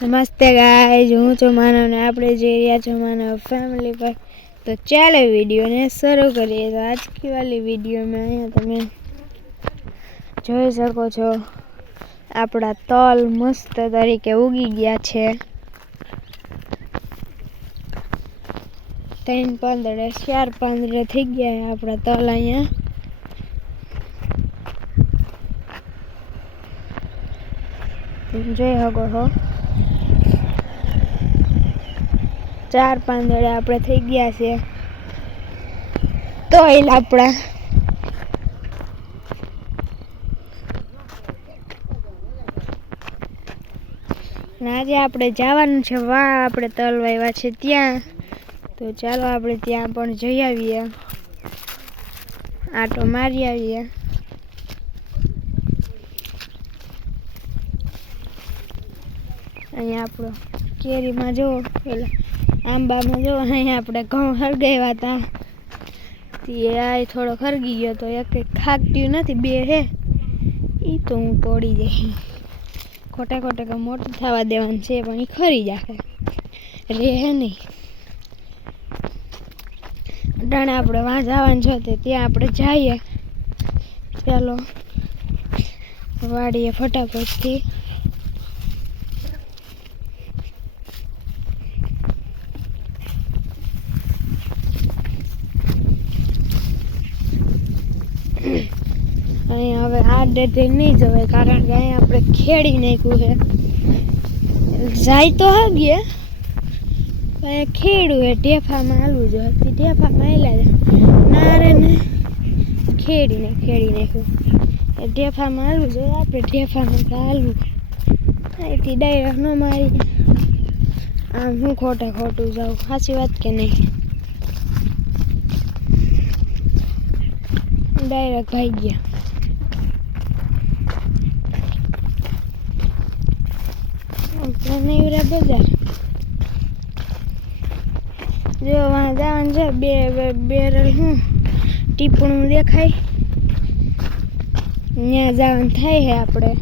નમસ્તે ગાઈઝ, હું છું માનવ ને આપણે જઈ રહ્યા છો માનવ ફેમિલી પર। તો ચાલો વિડીયોને શરૂ કરીએ। તો आज की वाली वीडियो में અહીંયા તમે જોઈ શકો છો આપણા તલ મસ્ત તરીકે ઉગી ગયા છે। 3 પાંદડે 4 પાંદડે થઈ ગયા આપણા તલ અહીંયા। તમે જોઈ શકો છો 4 પાંદડે આપણે થઈ ગયા છે। તો એ આપણા આજે આપણે જવાનું છે વાહ આપણે તલ વાવ્યા છે ત્યાં। તો ચાલો આપણે ત્યાં પણ જઈ આવીએ, આટો મારી આવીએ। અહીંયા આપણો કેરીમાં જો પેલા આંબામાં જો અહીંયા આપણે ઘઉં હરગાવ્યા હતા, તે આ થોડો હરગી ગયો તો એક ખાકટ્યું નથી, બે હે એ તો હું તોડી દઈ। ખોટા ખોટા મોટું થવા દેવાનું છે પણ એ ખરી જાય રે હે નહીં। અટાણે આપણે વાં જવાનું છે તે ત્યાં આપણે જઈએ। ચાલો વાડીએ ફટાફટથી। અહીંયા હવે આ ડેટે નહીં જવાય કારણ કે અહીંયા આપણે ખેડી નાખ્યું છે। જાય તો હગીએ અહીંયા ખેડું હે, ઢેફામાં હાલવું જોઈએ, ઢેફામાં હાલ્યા ના રે ને ખેડી નાખ્યું એ ઢેફામાં હાલવું જોઈએ, આપણે ઢેફામાં તો હાલવું અહીંથી ડાયરેક્ટ ન મારી આમ હું ખોટું જાઉં, સાચી વાત કે નહીં? ડાયરેક્ટ ભાઈ ગયા। નૈવરા બજાર જો વાં જવાનું છે, બે બેરલ હું ટીપણું દેખાય ત્યાં જવાનું થાય છે આપણે,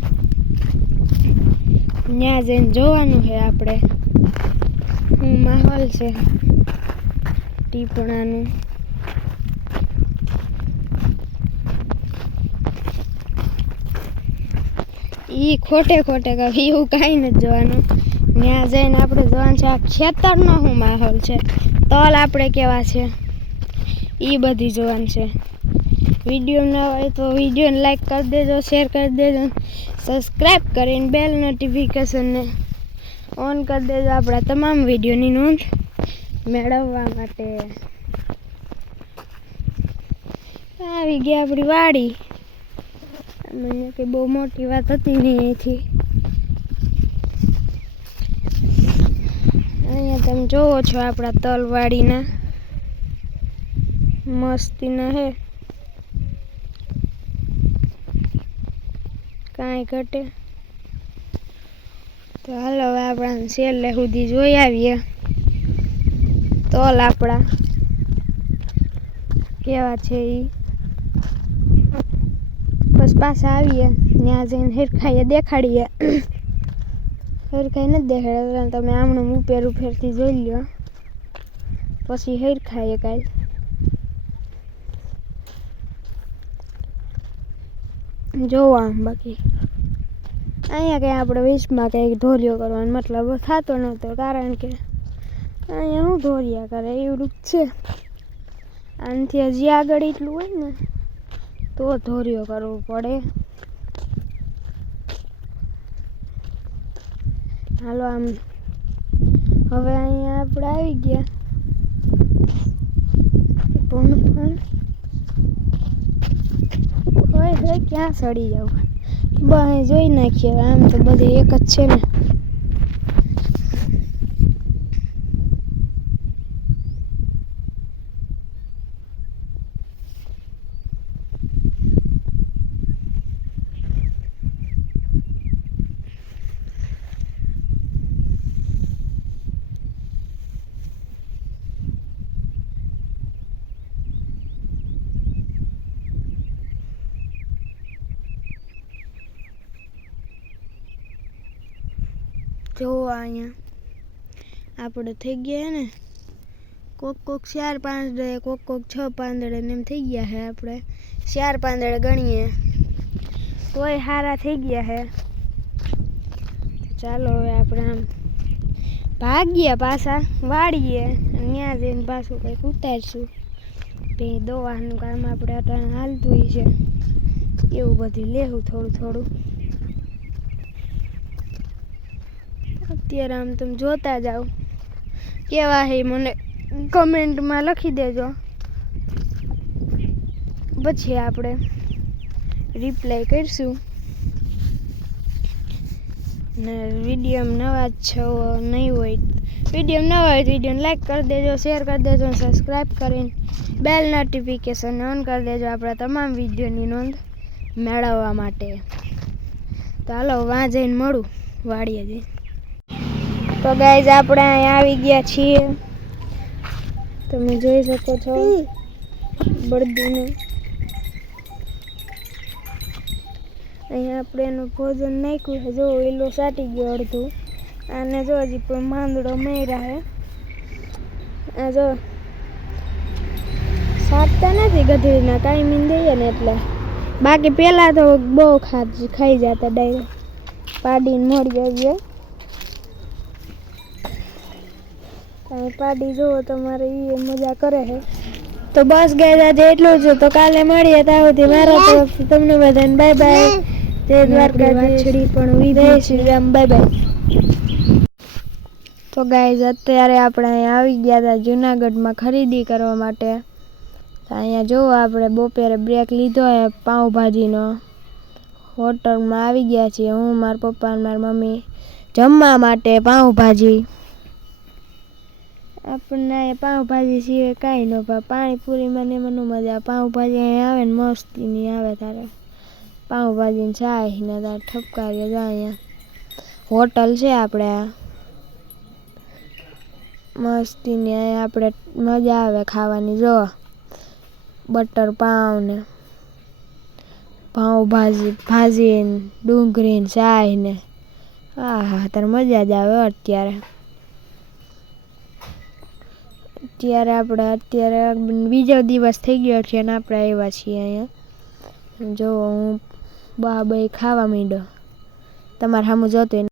ત્યાં જઈને જોવાનું છે આપણે શું માહોલ છે ટીપણાનું। ઈ ખોટે કહ્યું એવું કાંઈ નથી જોવાનું, ત્યાં જઈને આપણે જોવાનું છે આ ખેતરનો શું માહોલ છે, તલ આપણે કેવા છે એ બધી જોવાનું છે। વિડીયો ના હોય તો વિડીયોને લાઈક કરી દેજો, શેર કરી દેજો, સબસ્ક્રાઈબ કરીને બેલ નોટિફિકેશનને ઓન કરી દેજો આપણા તમામ વિડીયોની નોંધ મેળવવા માટે। આવી ગયા આપણી વાડી, મને કે બહુ મોટી વાત હતી નહીં અહીંથી। અહીંયા તમે જોવો છો આપણા તલવાડીના મસ્તીના હે, કાંઈ ઘટે। તો હાલો હવે આપણા છેલ્લે સુધી જોઈ આવીએ તલ આપણા કેવા છે એ, બસ પાછા આવીએ ત્યાં જઈને હેરખાઈએ દેખાડીએ। હેરખાઈ નથી દેખાડે તમે આમણું ઉપેરથી જોઈ લો, પછી હેરખાઈએ કાંઈ જોવા આમ। બાકી અહીંયા કંઈ આપણે વીસમાં કંઈક ધોરિયો કરવાનો મતલબ થતો નહોતો કારણ કે અહીંયા શું ધોરિયા કરે એવું છે, આનાથી હજી આગળ એટલું હોય ને તો ધોરિયો કરવો પડે। હાલો આમ હવે અહીંયા આપણે આવી ગયા પણ હોય ક્યાં સડી જાવ, બહાર જોઈ નાખીએ આમ તો બધે એક જ છે ને। જો અહીંયા આપણે થઈ ગયા ને કોક 4 પાંદડે કોક 6 પાંદડે ને એમ થઈ ગયા છે. આપણે 4 પાંદડે ગણીએ તોય સારા થઈ ગયા છે. ચાલો હવે આપણે આમ ભાગ્યા પાછા વાળીએ ત્યાં જઈને પાછું કંઈક ઉતારશું. તે દવાનું કામ આપણે અટાણે હાલતું હોય છે એવું બધું લેવું થોડું. અત્યારે આમ તમે જોતા જાઓ કેવા હે મને કમેન્ટમાં લખી દેજો, પછી આપણે રિપ્લાય કરીશું. ને વિડીયો નવા છો નહીં હોય વિડીયોને લાઈક કરી દેજો, શેર કરી દેજો અને સબસ્ક્રાઈબ કરીને બેલ નોટિફિકેશન ઓન કરી દેજો આપણા તમામ વિડીયોની નોંધ મેળવવા માટે. તો હાલો વાં જઈને મળું વાડીએ જઈને. તો ગાઈઝ આપણે અહીંયા આવી ગયા છીએ, તમે જોઈ શકો છો બળદુને. અહીંયા આપણે એનું ભોજન નાખ્યું છે. જો એલો સાટી ગયો અડધું. આને જો હજી પણ માંદડો મેરા હે. આ જો સાટતા નથી ગધેડીના કાયમી દઈએ ને એટલે. બાકી પહેલાં તો બહુ ખાઈ જતા ડાયરેક્ટ પાડીને મળી આવીએ. પાડી જુઓ તમારે એ મજા કરે છે. તો બસ ગાઈઝ આજે એટલું જ. તો કાલે મળીએ. ત્યાં સુધી મારા તરફથી તમને બધાને બાય બાય. જય દ્વારકાધીશ પણ વિજય શ્રી રામ. Bye bye. તો ગાઈઝ અત્યારે આપણે અહીંયા આવી ગયા હતા જુનાગઢમાં ખરીદી કરવા માટે. અહીંયા જુઓ આપણે બપોરે બ્રેક લીધો હે પાઉંભાજીનો. હોટલમાં આવી ગયા છીએ હું, મારા પપ્પા અને મારી મમ્મી જમવા માટે પાઉંભાજી. આપણને પાઉંભાજી સિવાય કાંઈ ન ભાવે. પાણીપુરીમાં ને એમાં ન મજા આવે. પાઉંભાજી અહીંયા આવે ને મસ્તીની આવે. તારે પાઉંભાજીને ચાય ને તારે ઠપકારીએ જાય. અહીંયા હોટલ છે આપણે મસ્તીની. અહીંયા આપણે મજા આવે ખાવાની. જો બટર પાઉં ને પાઉંભાજી ને ડુંગળી ને ચાય ને હા તારે મજા જ આવે. અત્યારે બીજો દિવસ થઈ ગયો છે ને આપણે આવ્યા છીએ અહીંયા. જો હું બા ખાવા માંડ્યો તમારે સામું જોતું